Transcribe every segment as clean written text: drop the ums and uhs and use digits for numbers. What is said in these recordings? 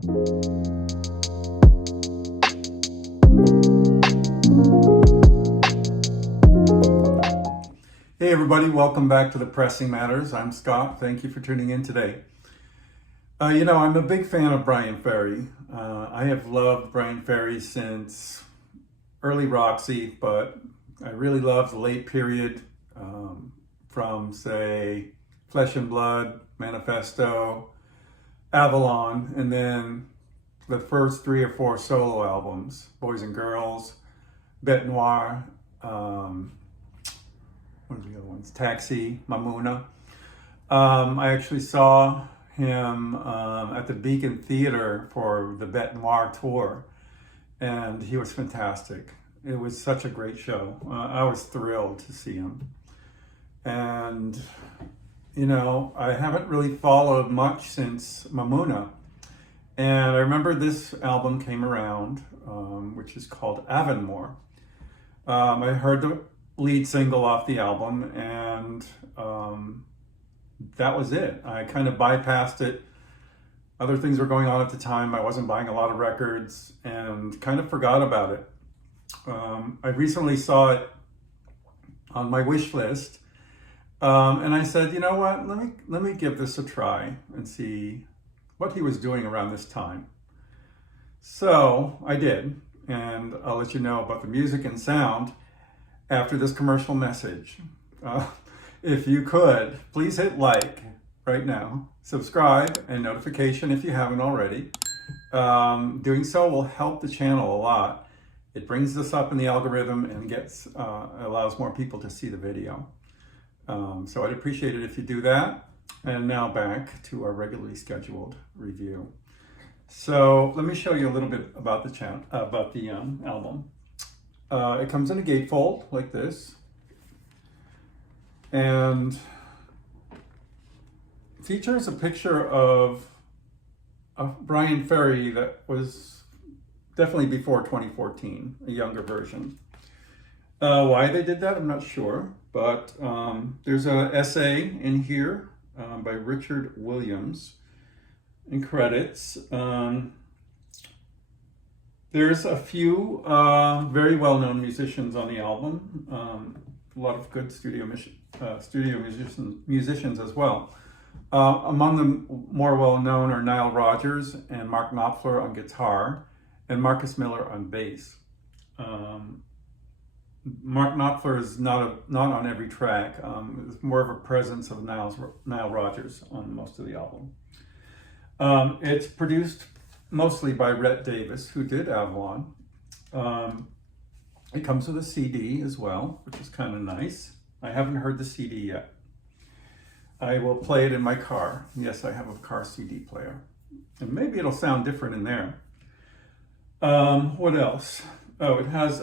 Hey everybody, welcome back to the Pressing Matters. I'm Scott. Thank you for tuning in today. I'm a big fan of Bryan Ferry. I have loved Bryan Ferry since early Roxy, but I really love the late period from, say, Flesh and Blood, Manifesto, Avalon, and then the first 3 or 4 solo albums, Boys and Girls, Bête Noire, what are the other ones? Taxi, Mamouna. I actually saw him at the Beacon Theater for the Bête Noire tour, and he was fantastic. It was such a great show. I was thrilled to see him. And, I haven't really followed much since Mamouna. And I remember this album came around, which is called AVONMORE. I heard the lead single off the album, and that was it. I kind of bypassed it. Other things were going on at the time. I wasn't buying a lot of records and kind of forgot about it. I recently saw it on my wish list, and I said, you know what, let me give this a try and see what he was doing around this time. So I did, and I'll let you know about the music and sound after this commercial message. If you could, please hit like right now, subscribe, and notification if you haven't already. Doing so will help the channel a lot. It brings us up in the algorithm and allows more people to see the video. So I'd appreciate it if you do that. And now back to our regularly scheduled review. So let me show you a little bit about the album. It comes in a gatefold like this, and features a picture of Bryan Ferry that was definitely before 2014, a younger version. Why they did that, I'm not sure, but there's an essay in here by Richard Williams in credits. There's a few very well-known musicians on the album, a lot of good studio musicians as well. Among the more well-known are Nile Rodgers and Mark Knopfler on guitar, and Marcus Miller on bass. Mark Knopfler is not on every track. It's more of a presence of Nile Rodgers on most of the album. It's produced mostly by Rhett Davis, who did Avalon. It comes with a CD as well, which is kind of nice. I haven't heard the CD yet. I will play it in my car. Yes, I have a car CD player. And maybe it'll sound different in there. What else? Oh, it has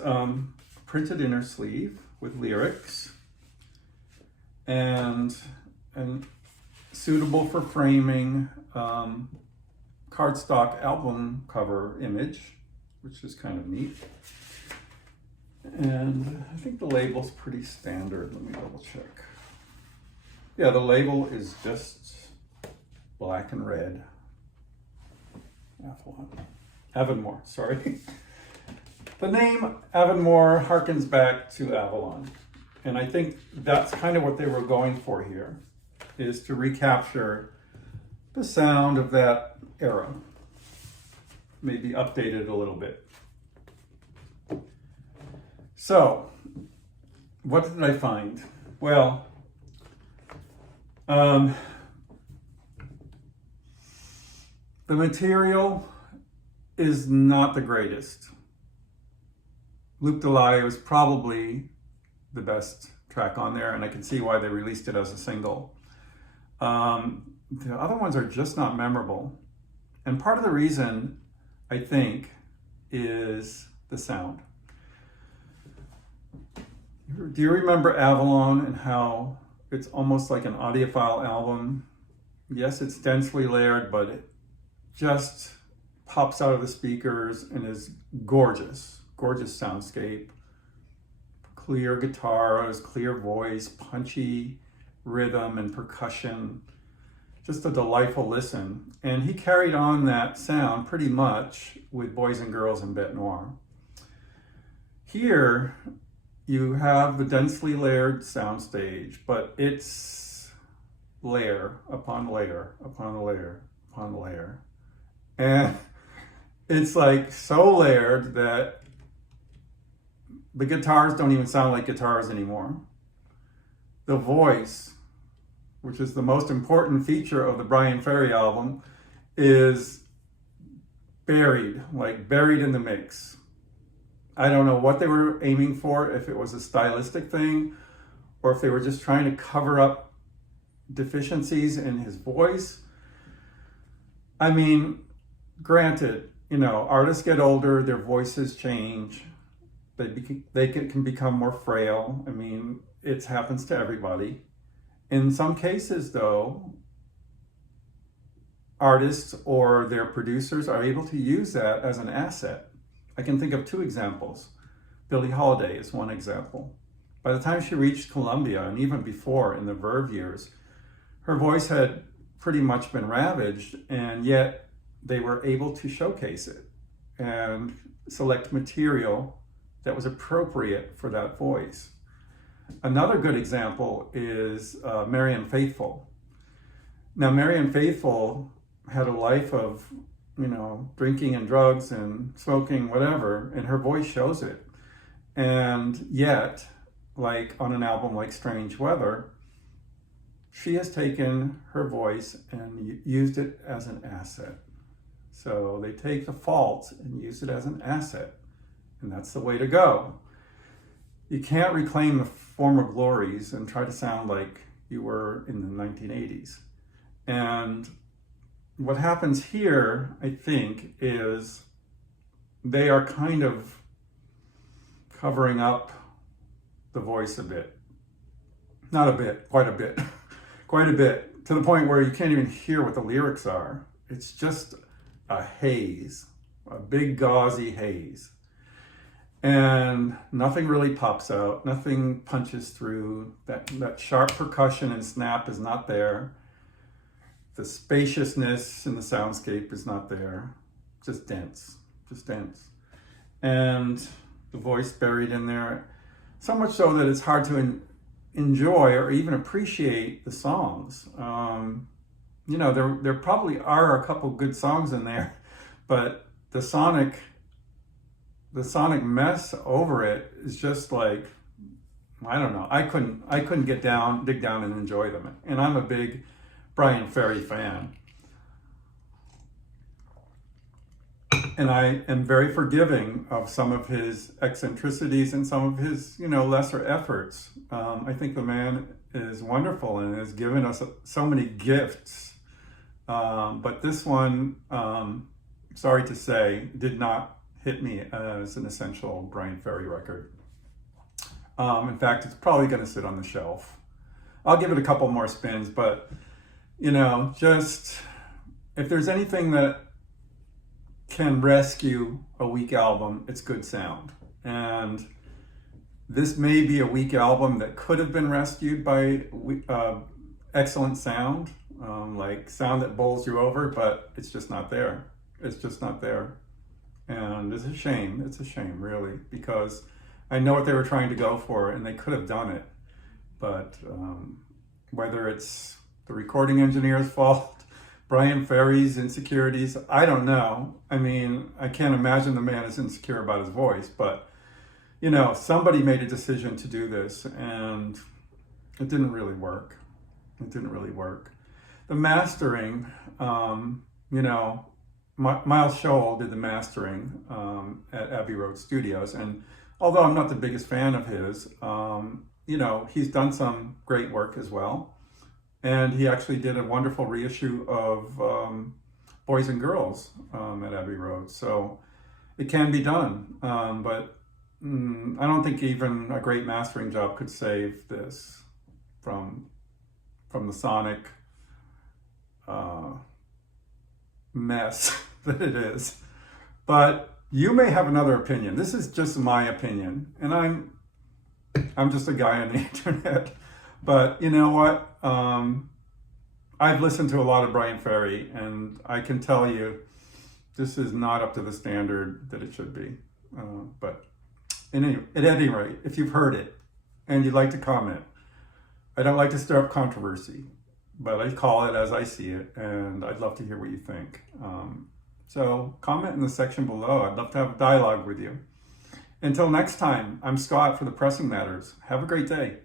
printed inner sleeve with lyrics and suitable for framing cardstock album cover image, which is kind of neat. And I think the label's pretty standard. Let me double check. Yeah, the label is just black and red. Avonmore, sorry. The name Avonmore harkens back to Avalon. And I think that's kind of what they were going for here, is to recapture the sound of that era, maybe updated a little bit. So, what did I find? Well, the material is not the greatest. Luke Delay is probably the best track on there, and I can see why they released it as a single. The other ones are just not memorable. And part of the reason, I think, is the sound. Do you remember Avalon and how it's almost like an audiophile album? Yes, it's densely layered, but it just pops out of the speakers and is gorgeous. Gorgeous soundscape. Clear guitars, clear voice, punchy rhythm and percussion. just a delightful listen. And he carried on that sound pretty much with Boys and Girls and Bête Noire. Here, you have the densely layered soundstage, but it's layer upon layer upon layer upon layer. And it's like so layered that the guitars don't even sound like guitars anymore. The voice, which is the most important feature of the Bryan Ferry album, is buried in the mix. I don't know what they were aiming for, if it was a stylistic thing, or if they were just trying to cover up deficiencies in his voice. I mean, granted, artists get older, their voices change, they can become more frail. I mean, it happens to everybody. In some cases, though, artists or their producers are able to use that as an asset. I can think of two examples. Billie Holiday is one example. By the time she reached Columbia, and even before in the Verve years, her voice had pretty much been ravaged, and yet they were able to showcase it and select material that was appropriate for that voice. Another good example is Marianne Faithfull. Now, Marianne Faithfull had a life of, drinking and drugs and smoking, whatever, and her voice shows it. And yet, like on an album like Strange Weather, she has taken her voice and used it as an asset. So they take the faults and use it as an asset. And that's the way to go. You can't reclaim the former glories and try to sound like you were in the 1980s. And what happens here, I think, is they are kind of covering up the voice a bit. Not a bit, quite a bit. Quite a bit, to the point where you can't even hear what the lyrics are. It's just a haze, a big gauzy haze. And nothing really pops out, nothing punches through. That sharp percussion and snap is not there. The spaciousness in the soundscape is not there. Just dense, just dense. And the voice buried in there, so much so that it's hard to enjoy or even appreciate the songs. There probably are a couple good songs in there, but the sonic mess over it is just like, I don't know. I couldn't dig down and enjoy them. And I'm a big Bryan Ferry fan. And I am very forgiving of some of his eccentricities and some of his, lesser efforts. I think the man is wonderful and has given us so many gifts. But this one, sorry to say, did not hit me as an essential Bryan Ferry record. In fact, it's probably going to sit on the shelf. I'll give it a couple more spins, but, just if there's anything that can rescue a weak album, it's good sound. And this may be a weak album that could have been rescued by excellent sound, like sound that bowls you over, but it's just not there. It's just not there. And it's a shame. It's a shame, really, because I know what they were trying to go for and they could have done it. But whether it's the recording engineer's fault, Bryan Ferry's insecurities, I don't know. I mean, I can't imagine the man is insecure about his voice, but, somebody made a decision to do this and it didn't really work. It didn't really work. The mastering, Miles Scholl did the mastering at Abbey Road Studios. And although I'm not the biggest fan of his, he's done some great work as well. And he actually did a wonderful reissue of Boys and Girls at Abbey Road. So it can be done. But I don't think even a great mastering job could save this from the sonic mess that it is. But you may have another opinion. This is just my opinion. And I'm just a guy on the internet. But you know what? I've listened to a lot of Bryan Ferry, and I can tell you this is not up to the standard that it should be. But at any rate, if you've heard it and you'd like to comment, I don't like to stir up controversy, but I call it as I see it, and I'd love to hear what you think. So comment in the section below. I'd love to have a dialogue with you. Until next time, I'm Scott for the Pressing Matters. Have a great day.